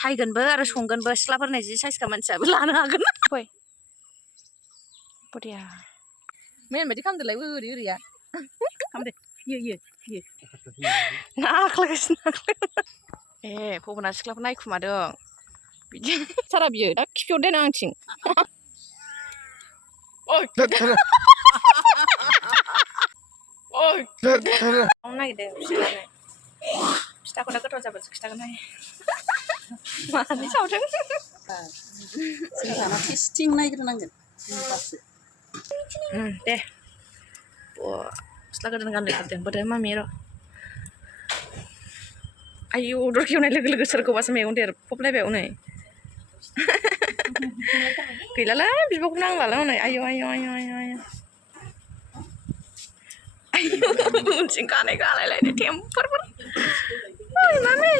सायगोनबो आरो संगोनबो सिख्लाफोरनि जि साइसखा मानसियाबो लानो हागोन फै बरिया मेन बायदि खालामदोलाय ओरै ओरैया खालामदो इयो नाख्लायगासिनो ए फबना सिख्लाखौ नायखुमादों बिदि सारा बियो दा खिफिहरदों आंथिं नागिरदों फिथाखौनो गोथाव जाबासो खिथागोनहाय मानि सावदों जोंहा टेस्टिं नायग्रोनांगोन दे गस्ला गोदान गानलायथारदों बोरो मामि र' आयौ दर खेवनाय लोगो लोगो सोरखौबासो मेगन देरफबलायबाय हनै गैलालै बिब'खौ नांलालै हनै आयौ आयौ आयौ आयौ आयौ आयौ उनथिं खानाय गालायलायनाय टेम्पारफोर मामि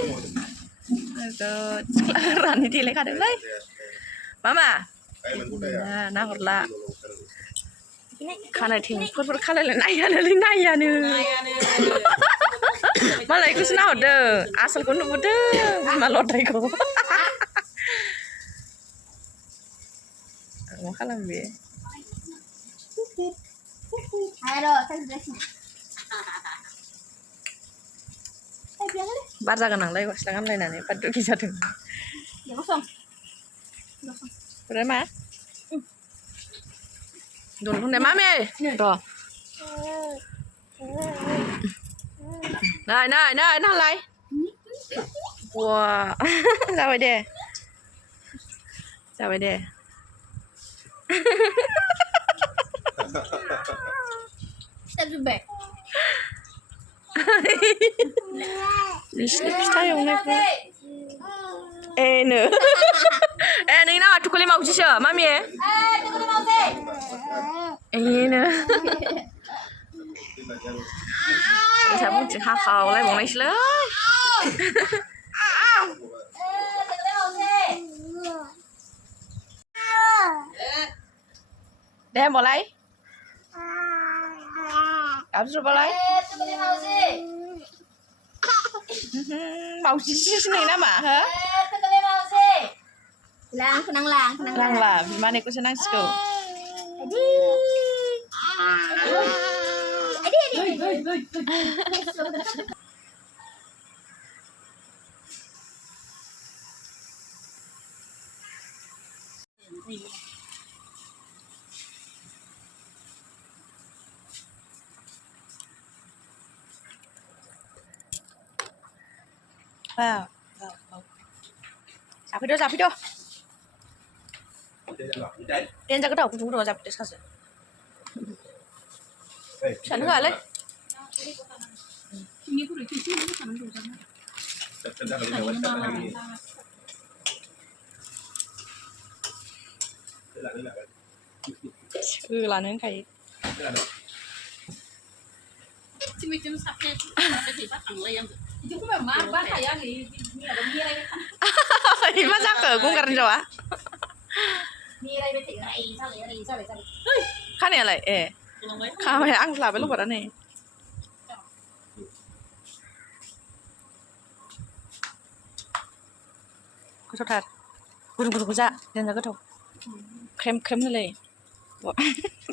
सिख्ला रानि देलायखादोंलै मामा नाहरला खानाय टेम्पारफोर खालायलायनाय नायानो मालायखौसो नाहरदों आसलखौ नुबोदों बिमा लद्रायखौ मा खालामो बे बार जागोन आंलाय गस्ला गानलायनानै एफा दुगि जादों ओमफ्राय मा दल होननाय मामि र' नाय नाय नाय नालाय बा जाबाय दे बिसिनि फिथा एवनायफ्रा ए नो ए नोंनि नामा थुखुलि मावजिसो मामि एनो हाखावलायबावनायसोलै दे होमबालाय गाबज्रिहरबालाय मावजिसो नोंनि नामा हो नांला बिमानैखौसो नांसिगौ जाफैद' देन्जा गोथाव गुदुं गुदुंआव जाफैदो सासे फिसानो होआलै सोलानो होनखायो मा जाखो गंगार हिनजावा खानायालाय ए खामाया आं लाबाय लबारा नै गोथावथार गुदुं गुदुंखौ जा देन्जा गोथाव ख्रेम ख्रेम होलाय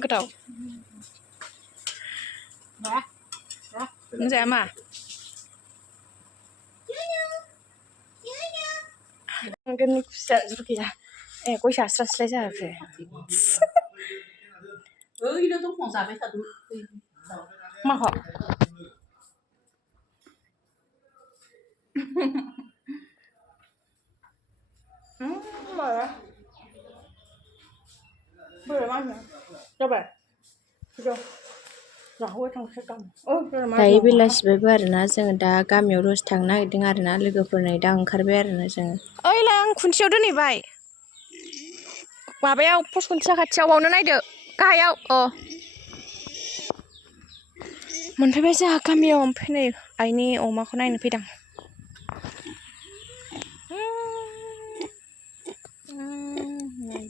गोथाव नों जाया मा आंगोरनि खुसिया गैया ए गय जास्लायस्लाय जायाखै ओइनो दंफां जाबाय थादों माखौ दायो बेलासिबायबो आरोना जोङो दा गामियाव दसे थांनो नागिरदों आरोना लोगोफोरनो दा ओंखारबाय आरोना जोङो ओइलाय आं खुन्थियाव दोनहैबाय माबायाव पस्ट खुन्थिया खाथियाव बावनो नायदो गाहायाव मोनफैबाय जोंहा गामियाव ओमफ्राय नै आइनि अमाखौ नायनो फैदों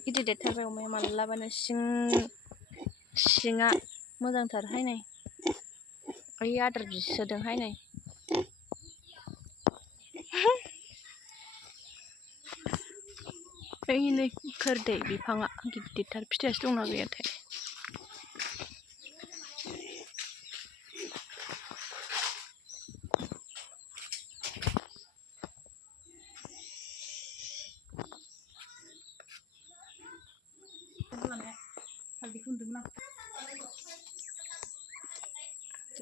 गिदिर देरथारबाय अमाया मालाबानो सिङा मोजांथारहाय नै ओइ आदार बिसोदोंहाय नै ओइ नै खोरदै बिफाङा गिदिरथार फिथाइसो दंना गैयाथाय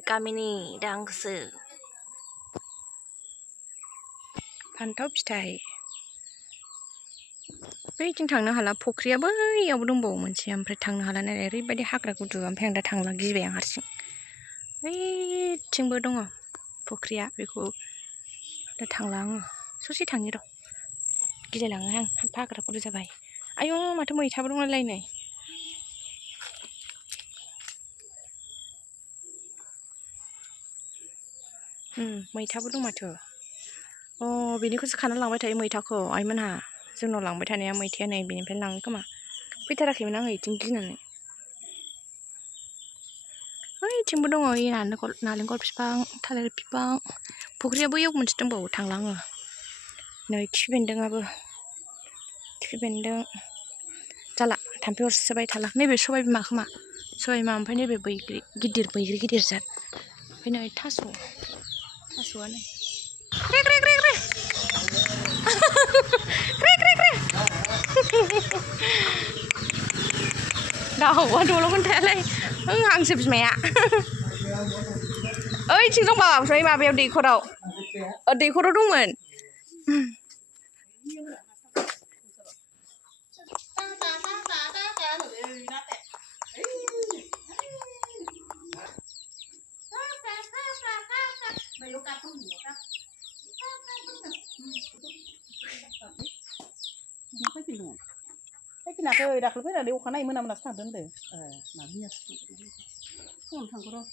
गामिनि दांसो फान्थाव फिथाइ बैथिं थांनो हाला फख्रिया बैयावबो दंबावो मोनसे ओमफ्राय थांनो हाला नालाय ओरैबायदि हाग्रा गुदु ओमफ्राय आं दा थांला गिबाय आं हारसिं बैथिंबो दङ फख्रिया बेखौ दा थांला आङो ससे थांनि र' गिलायलाङो आं हाग्रा गुदु जाबाय आयौ माथो मैथाबो दं नालाय नै मैथाबो दं माथो अ बेनिखौसो खाना लांबाय थायो मैथाखौ आइमोनहा जोंनाव लांबाय थानाया मैथाया नै बेनिफ्राय लाङो खोमा फैथाराखैमोन आङो इथिं गिनानै ओइथिंबो दङ नालेंखर बिफां थालिर बिफां फख्रिया बैयाव मोनसे दंबावो थांला आङो नै खिफि बेन्दोंआबो खिफि बेन्दों जाला थाम्फै अरसोबाय थाला नैबे सबाय बिमा खोमा सबाय बिमा ओमफ्राय नैबे बैग्रि गिदिर जाद ओमफ्राय नै थास'आ नै क्रे क्रे क्रे क्रे क्रे क्रे क्रे दाउआ दल'खौनो थायालै हांसो बिमाया ओइथिं दंबा ओमफ्राय माबायाव दैखराव दंमोन फैफिनाखै दाखालि फैनानै अखानायै मोनासो थांदों होनदों फुङावनो थांगौ र'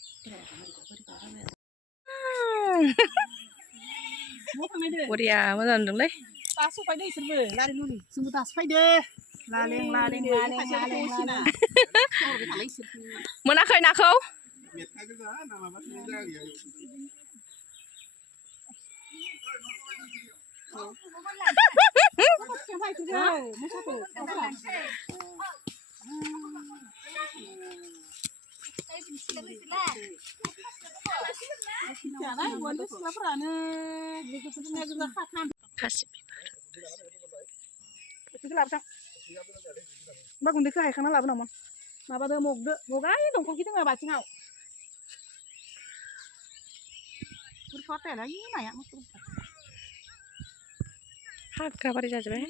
बरिया मोजां नुदोंलै दासो फैदो इसोरबो लारि लुरि जोंबो दासो फैदो मोनाखै नाखौ खासि बिबार बा गुन्दैखौ हायखांना लाबोनांगौमोन माबादो मगा दंफां खि दोङो बाथिङाव हाग्रा बारि जाजोब्बाय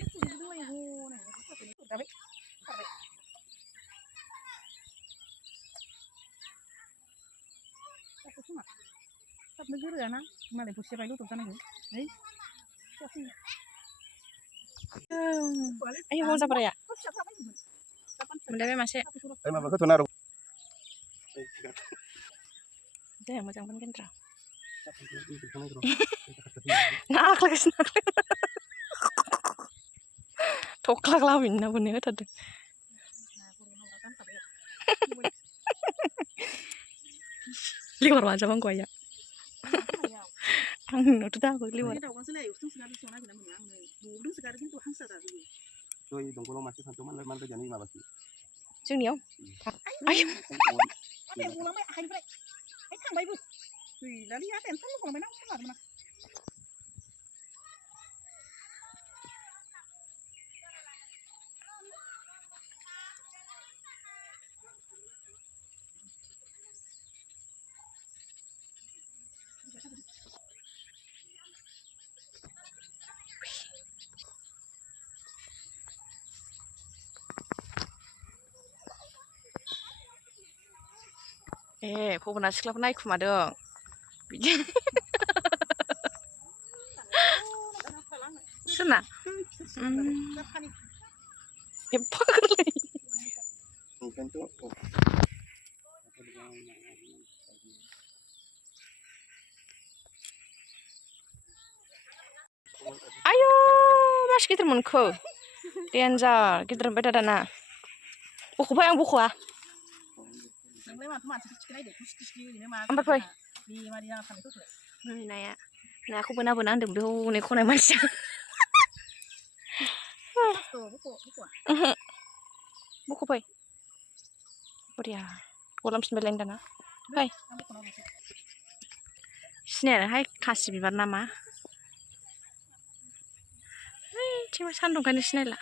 सबनो गोरोआना मालाय बोरसिबाय लुदब जानांगौ है आयौ हजाब्राया मोनलायबाय मासे माबाखौ थुना र' दे मोजां मोनगोन र' नाख्लायगासिनो थख्लाग्लाबायनो ना बोननो होथारदों लिंहर माजाबांगौ आइया आंनावथ' दाबो लिंहर जोंनियाव ए फबना सिख्लाखौ नायखुमादों बिदि सोरना एफा गोरलै आयौ मासे गिदिर मोनखो देन्जार गिदिर मोनबाय दाना बख'बाय आं बख'आ ओमफ्राय फै नाया नाखौ बोना होनदों बेखौ हनै खनाय मानसिया buku fai. Beriya. Golam sembilan dana. Fai. Sinyalahai kasih bibar nama. Cuma sandung kan sinyala.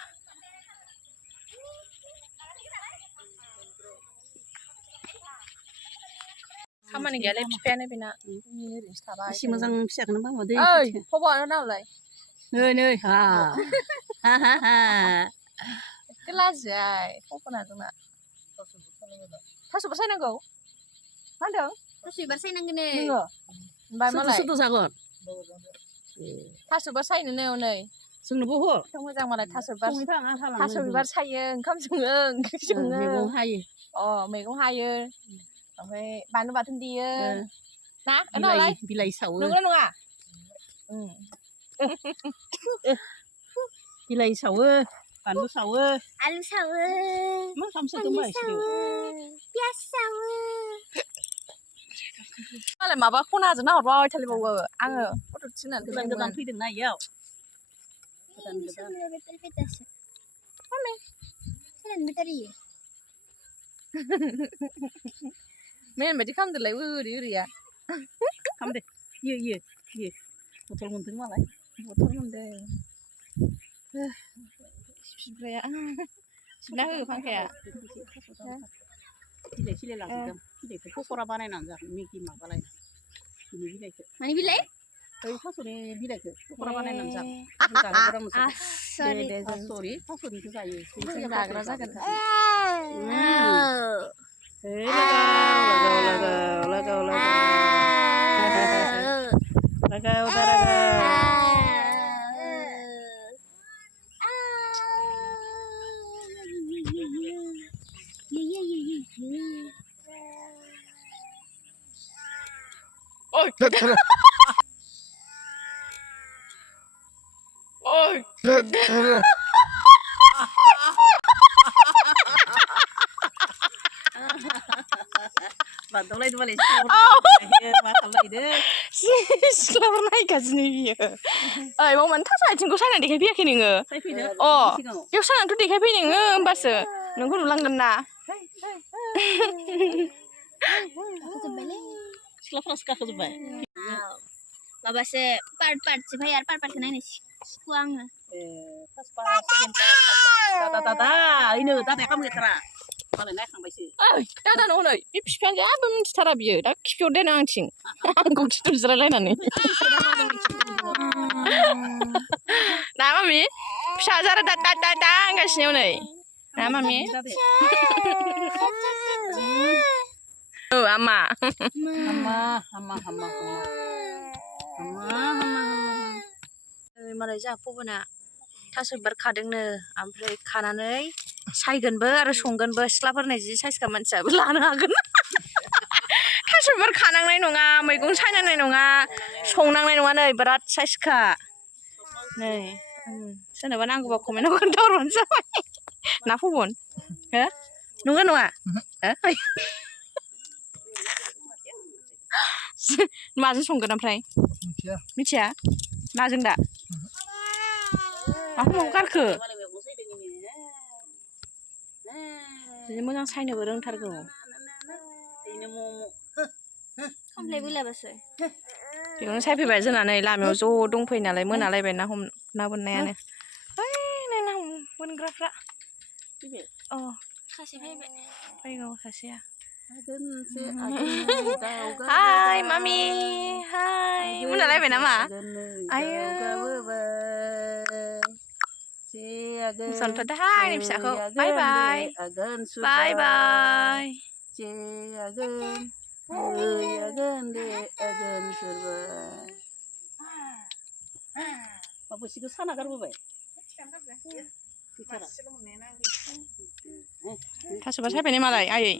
Kamane gyaले फिफायानो बेना ओरैनोसो थाबाय एसे मोजां फिसाखौनो बांबा दै ओइ फब'आनो नावलाय नै हा हा हा हा एखे लाजियाय फब'ना जोंना थास'बो सायनांगौ मा होनदों थास' बिबार सायनांगोन नोङो ओमफ्राय मालाय सोरदो जागोन थास'बो सायनोनो नै जोंनोबो हर मोजां मालाय थास' बिबार बिबार सायो ओंखाम सङो ओंख्रि सङो मैगं हायो मैगं हायो ओमफ्राय बानलु बाथोन देयो ना बिलाइ सावो नंगौना नङा बिलाइ सावो बानलु सावो आलु सावो मा खालामसोदों मा एसे पियास सावो मालाय माबा खनाजों नाहरबाय थालायबावो आङो फट' थिनानै गोदान गोदान फैदोंना इयाव गोदान मेन बायदि खालामदोलाय ओरै ओरैया खालामदे इयो बथल मोनदों मालाय बथल मोनदों बिग्राया सिबना हो फांखाया बिलाइ सिलाय लांजोबदों बिलाइखौ पक'रा बानायनानै जागोन मेगि माबालाय बिनि बिलाइखौ मानि बिलाइ बै थास'नि बिलाइखौ पक'रा बानायनानै जागोन सरि थास'निखौ जायो जाग्रा जागोन बादावलायदो मालाय मा खालामलायदो सिख्लाफोर नायगासिनो बियो ओइ माने थास' आथिंखौ सायनानै देखायफैयाखै नोङो बेयाव सायनानैथ' देखायफै नोङो होमबासो नोंखौ नुलांगोन ना सिख्लाफोरासो गाखोजोब्बाय माबासो पार्टसो फैयो आरो पार्टखौ नायनो सुखुवा आङो दादा ओइनो दादाया खालामगोनथारा मालाय नायखांबायसो ओइ दादानो हनै बे बिफायानो जेबो मिथिथारा बियो दा खिफिहरदों आंथिं आंखौ खिथु जिरायलायनानै ना मामि फिसा जारा दा होनगासिनो हनै ना मामि औ आमा मालाय जोंहा फबना थास' बिबार खादोंनो ओमफ्राय खानानै सायगोनबो आरो संगोनबो सिख्लाफोरनि जि साइसखा मानसियाबो लानो हागोन थास' बिबार खानांनाय नङा मैगं सायनांनाय नङा संनांनाय नङा नै बिराद साइसखा नै सोरनोबा नांगौबा कमेन्टआव खोन्थाहरबानो जाबाय ना फबन हो नंगौ नङा माजों संगोन ओमफ्राय मिथिया माजों दा माखौ गारखो बिदि मोजां सायनोबो रोंथारगौ खामफ्लाय बोलाबासो बेखौनो सायफैबाय जोंना नै लामायाव ज' दंफैयो नालाय मोनालायबाय ना बोननायानो ओइ नै ना बोनग्राफ्रा अ सासे फैबाय फैगौ सासेया हाय मामि हाय मोनालायबाय नामा आयौ सन्थ'दो हाय आंनि फिसाखौ बाय बाय बाय बाय माबोसिखौ साना गारबोबाय थास'बा सायबाय मालाय आयै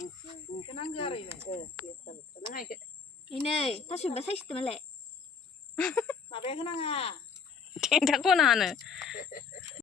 नै थास' बिबार सायसिदों मालाय माबाया होनाङा टेन्टाखौ होनाङानो